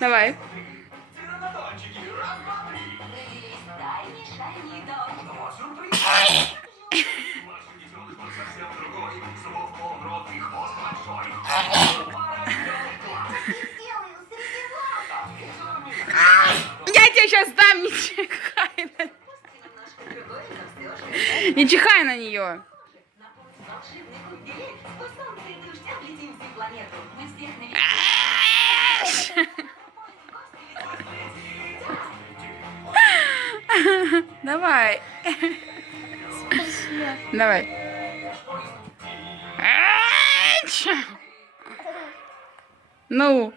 Давай. Я тебе сейчас дам, не чихай на... Не чихай на нее. Давай. Давай. Ну.